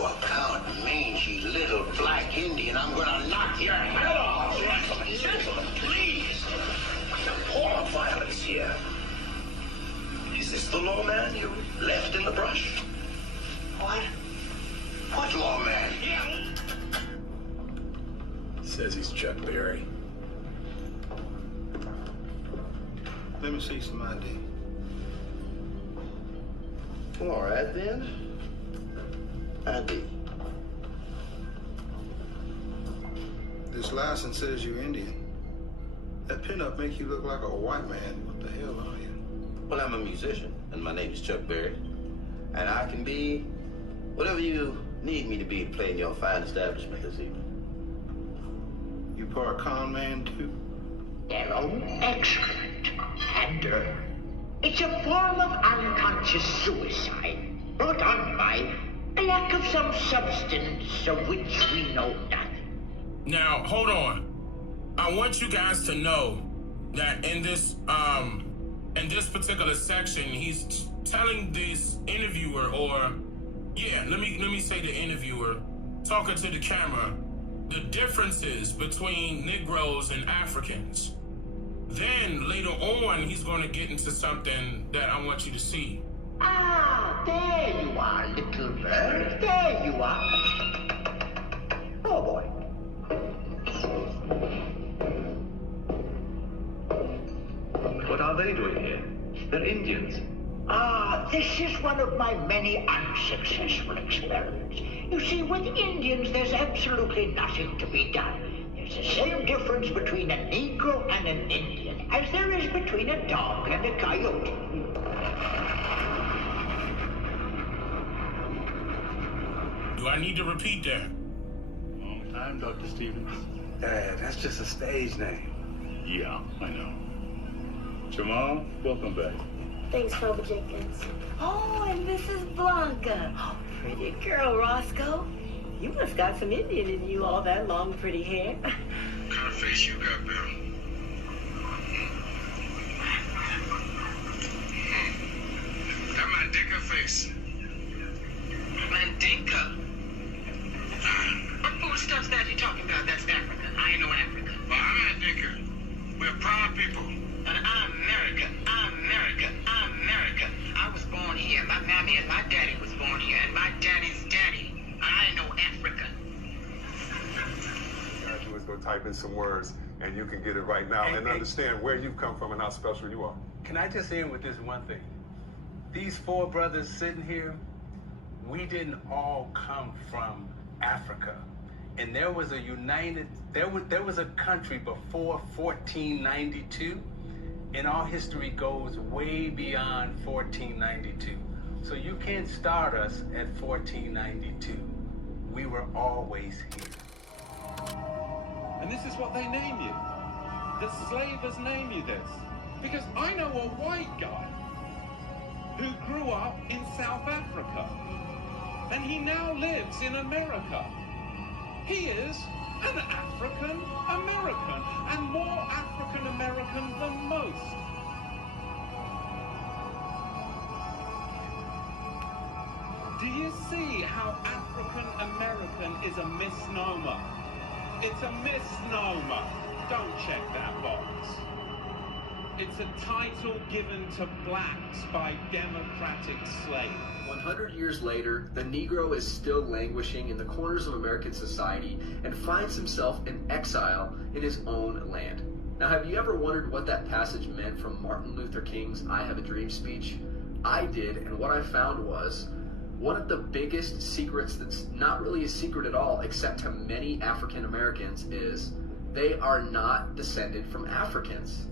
no account mangy little black Indian, I'm gonna knock your head off. Gentlemen, please. More violence here. Is this the lawman you left in the brush? What? What lawman? Yeah. Says he's Chuck Berry. Let me see some ID. All right, then. ID. This license says you're Indian. That pinup make you look like a white man. What the hell are you? Well, I'm a musician, and my name is Chuck Berry. And I can be whatever you need me to be to play in your fine establishment this evening. You part con man, too? Hello, excellent. And, it's a form of unconscious suicide brought on by a lack of some substance of which we know nothing. Now, hold on. I want you guys to know that in this particular section, he's telling this interviewer, or let me say the interviewer, talking to the camera, the differences between Negroes and Africans. Then later on, he's going to get into something that I want you to see. Ah, there you are, little bird. There you are. Oh, boy. What are they doing here? They're Indians. Ah, this is one of my many unsuccessful experiments. You see, with Indians, there's absolutely nothing to be done. There's the same difference between a Negro and an Indian as there is between a dog and a coyote. Do I need to repeat that? Long time, Dr. Stevens. Dad, that's just a stage name. Yeah, I know. Jamal, welcome back. Thanks, Papa Jenkins. Oh, and Mrs. Blanca. Oh, pretty girl, Roscoe. You must got some Indian in you, all that long, pretty hair. What kind of face you got, Bill? That Mandinka face. Mandinka? What foodstuffs that he talking about? That's African. I ain't no African. Well, I'm Mandinka. We're proud people. And I'm American. I'm American. I'm American. I was born here. My mammy and my daddy was born here. And my daddy's daddy. I ain't no African. All you is go type in some words, and you can get it right now and understand where you've come from and how special you are. Can I just end with this one thing? These four brothers sitting here, we didn't all come from Africa. And there was a there was a country before 1492, and our history goes way beyond 1492. So you can't start us at 1492. We were always here. And this is what they name you. The slavers name you this. Because I know a white guy who grew up in South Africa. And he now lives in America. He is an African American, and more African American than most. Do you see how African American is a misnomer? It's a misnomer. Don't check that box. It's a title given to blacks by democratic slaves. 100 years later, the Negro is still languishing in the corners of American society and finds himself in exile in his own land. Now, have you ever wondered what that passage meant from Martin Luther King's I Have a Dream speech? I did, and what I found was one of the biggest secrets that's not really a secret at all, except to many African Americans, is they are not descended from Africans.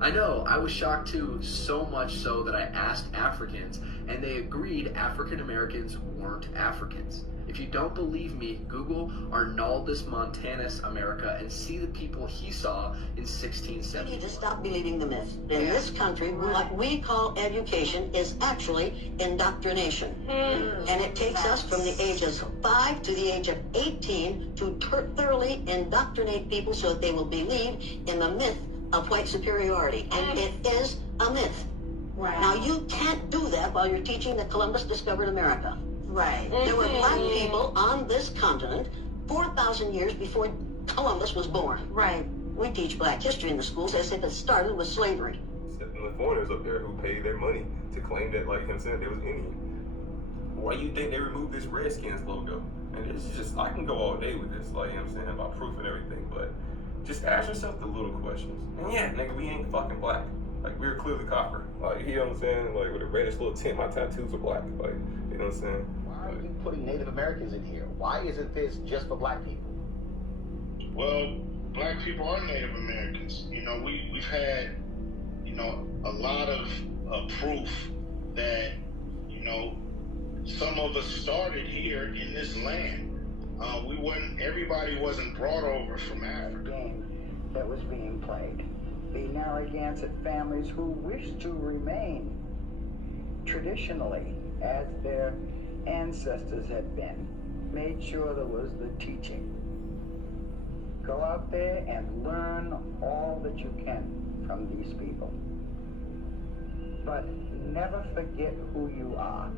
I know, I was shocked too, so much so that I asked Africans, and they agreed African Americans weren't Africans. If you don't believe me, Google Arnaldus Montanus America and see the people he saw in 1670. We need to stop believing the myth. In this country, what we call education is actually indoctrination. And it takes us from the ages of 5 to the age of 18 to thoroughly indoctrinate people so that they will believe in the myth of white superiority. And it is a myth. Right. Now, you can't do that while you're teaching that Columbus discovered America. Right. There were black people people on this continent 4,000 years before Columbus was born. Right. We teach black history in the schools as if it started with slavery. The foreigners up there who paid their money to claim that, like him saying, they was Indian. Why you think they removed this Redskins logo? And it's just, I can go all day with this, like, you know what I'm saying, about proof and everything, but just ask yourself the little questions. And yeah, nigga, we ain't fucking black. Like, we're clearly copper. Like, you know what I'm saying? Like, with a reddish little tint, my tattoos are black. Like, you know what I'm saying? Why are you putting Native Americans in here? Why isn't this just for black people? Well, black people are Native Americans. You know, we've had, you know, a lot of proof that, you know, some of us started here in this land. Everybody wasn't brought over from Africa. Game that was being played. The Narragansett families who wished to remain traditionally as their ancestors had been made sure there was the teaching. Go out there and learn all that you can from these people. But never forget who you are.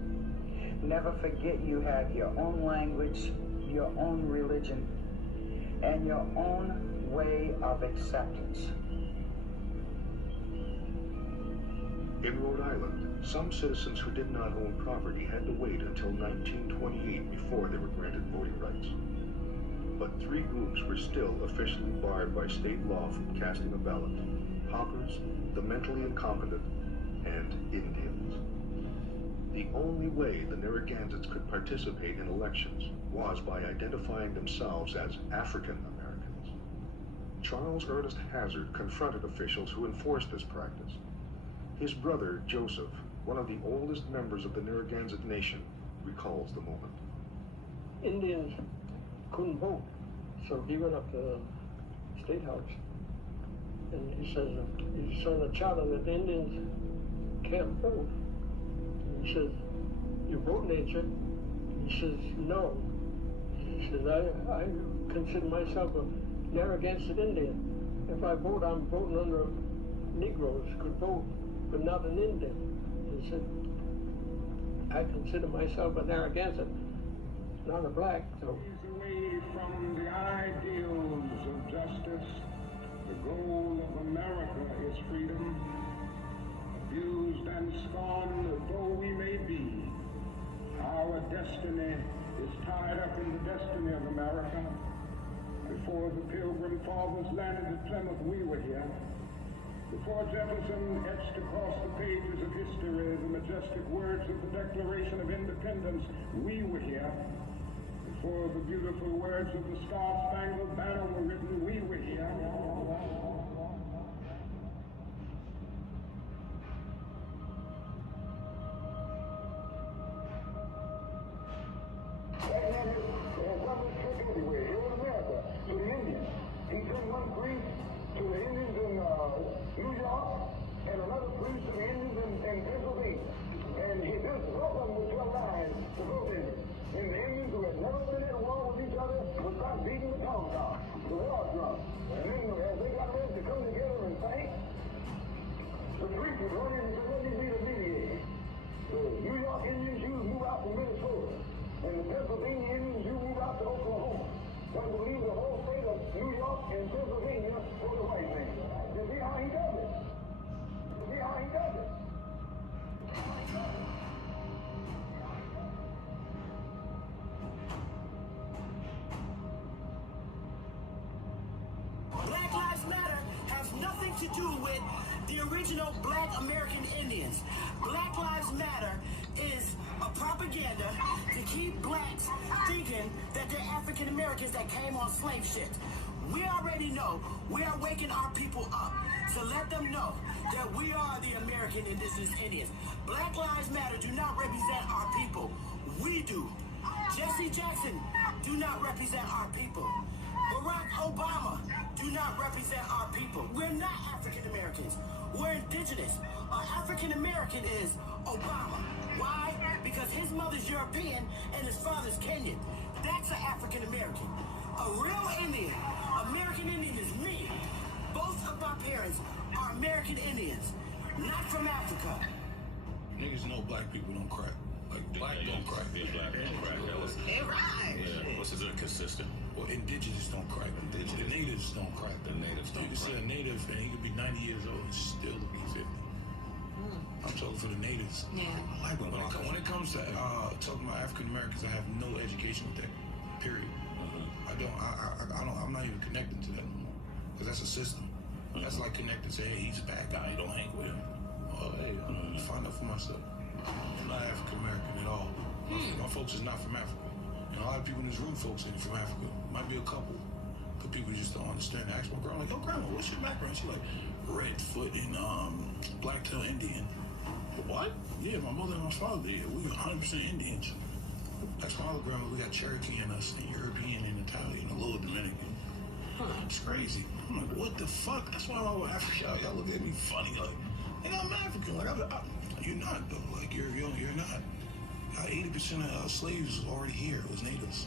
Never forget you have your own language, your own religion, and your own way of acceptance. In Rhode Island, some citizens who did not own property had to wait until 1928 before they were granted voting rights. But three groups were still officially barred by state law from casting a ballot: paupers, the mentally incompetent, and Indians. The only way the Narragansetts could participate in elections was by identifying themselves as African Americans. Charles Ernest Hazard confronted officials who enforced this practice. His brother, Joseph, one of the oldest members of the Narragansett Nation, recalls the moment. Indians couldn't vote, so he went up to the State House and he says, he saw the charter that the Indians can't vote. And he says, you vote, nature? He says, no. He says, I consider myself a Narragansett Indian. If I vote, I'm voting under Negroes could vote, but not an Indian. He said, I consider myself a Narragansett, not a black. So. Away from the ideals of justice, the goal of America is freedom. Abused and scorned though we may be, our destiny is tied up in the destiny of America. Before the Pilgrim Fathers landed at Plymouth, we were here. Before Jefferson etched across the pages of history the majestic words of the Declaration of Independence, we were here. Before the beautiful words of the Star-Spangled Banner were written, we were here. That man has run this trick everywhere, here in America, to the Indians. He sent one priest to the Indians in New York, and another priest to the Indians in Pennsylvania. And this both of them would tell lies to both Indians. And the Indians who had never been at war with each other would start beating the tom tom, the war drum. And then as they got ready to come together and fight, the priest would run in and say, let me be the mediator. The New York Indians, you move out to Minnesota. And the Pennsylvania Indians, you move out to Oklahoma. But to leave the whole state of New York and Pennsylvania for the white man. You see how he does it? You see how he does it? Black Lives Matter has nothing to do with the original Black American Indians. Black Lives Matter is a propaganda to keep blacks thinking that they're African Americans that came on slave ships. We already know we are waking our people up. So let them know that we are the American indigenous Indians. Black Lives Matter do not represent our people. We do. Jesse Jackson do not represent our people. Barack Obama do not represent our people. We're not African Americans. We're indigenous. An African American is Obama. Why? Because his mother's European and his father's Kenyan. That's an African American. A real Indian, American Indian is me. Both of my parents are American Indians, not from Africa. Niggas know black people don't crack. Like, black don't crack. Right. sources are consistent. Well, indigenous don't crack. The natives don't crack. The natives don't. You can see a native and he could be 90 years old and still be 50. I'm talking for the natives. Yeah. I like when it comes to talking about African Americans, I have no education with that. Period. I'm not even connected to that no more. Because that's a system. That's like connecting to, hey, he's a bad guy, you don't hang with him. Oh, hey, I'm gonna find out for myself. I'm not African American at all. My folks is not from Africa. And a lot of people in this room, folks ain't from Africa. Might be a couple. Because people just don't understand. I ask my girl, like, yo, grandma, what's your background? She's like, Redfoot and Blacktail Indian. What? Yeah, my mother and my father did. We were 100% Indians. That's my other grandma. We got Cherokee in us, and European and Italian, a little Dominican. It's crazy. I'm like, what the fuck? That's why I'm Africa. Y'all look at me funny, like, and I'm African. Like, you're not though. Like, you're not. 80% of slaves already here was natives.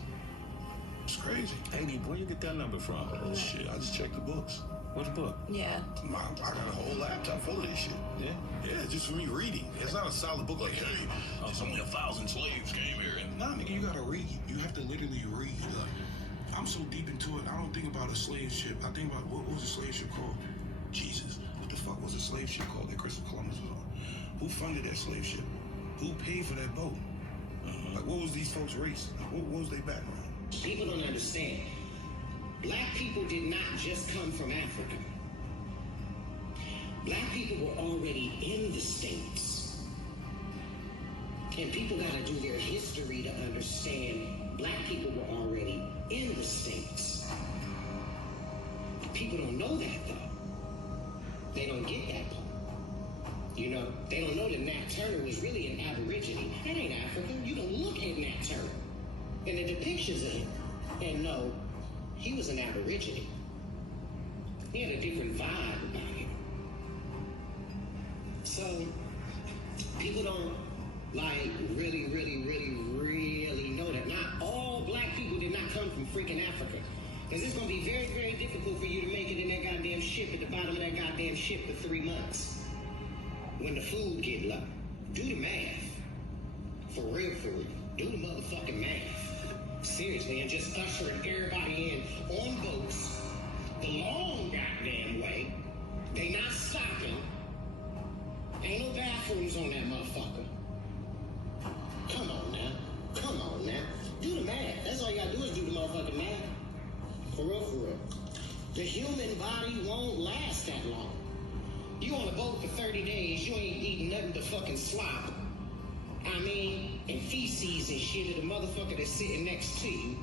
It's crazy. 80. Where you get that number from? Oh shit! I just checked the books. Which book? Yeah. I got a whole laptop full of this shit. Yeah? Yeah, just for me reading. It's not a solid book like, hey, there's only 1,000 slaves came here. And nah, nigga, you gotta read. You have to literally read. Like, I'm so deep into it, I don't think about a slave ship. I think about, what was a slave ship called? Jesus. What the fuck was a slave ship called that Christopher Columbus was on? Who funded that slave ship? Who paid for that boat? Like, what was these folks' race? What was their background? People don't understand. Black people did not just come from Africa. Black people were already in the States. And people gotta do their history to understand black people were already in the States. People don't know that though. They don't get that part. You know, they don't know that Nat Turner was really an Aborigine. That ain't Africa. You can look at Nat Turner and the depictions of him and know he was an Aborigine. He had a different vibe about him. So, people don't, like, really know that. Not all black people did not come from freaking Africa. Because it's going to be very, very difficult for you to make it in that goddamn ship at the bottom of that goddamn ship for 3 months. When the food get low. Do the math. For real. Do the motherfucking math. Seriously, and just ushering everybody in on boats the long goddamn way. They not stopping. Ain't no bathrooms on that motherfucker. Come on now. Do the math. That's all you gotta do is do the motherfucking math. For real. The human body won't last that long. You on a boat for 30 days, you ain't eating nothing but fucking slop. I mean, and feces and shit of the motherfucker that's sitting next to you.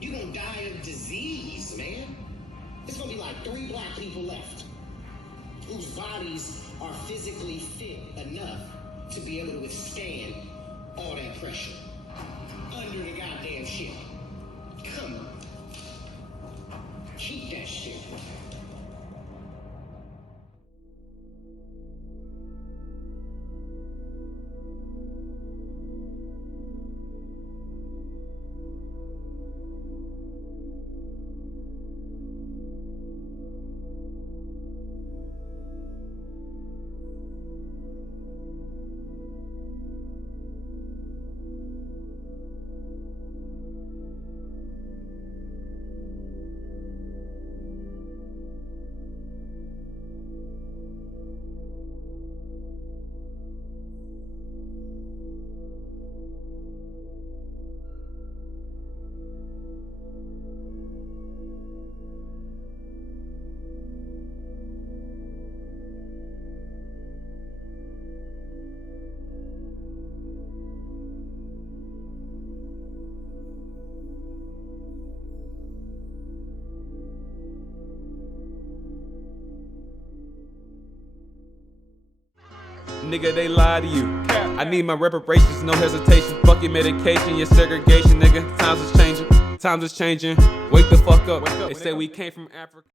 You gonna die of disease, man. It's gonna be like 3 black people left whose bodies are physically fit enough to be able to withstand all that pressure under the goddamn ship. Come on. Keep that shit. Nigga, they lie to you. I need my reparations, no hesitation. Fuck your medication, your segregation, nigga. Times is changing. Wake the fuck up. They say we came from Africa.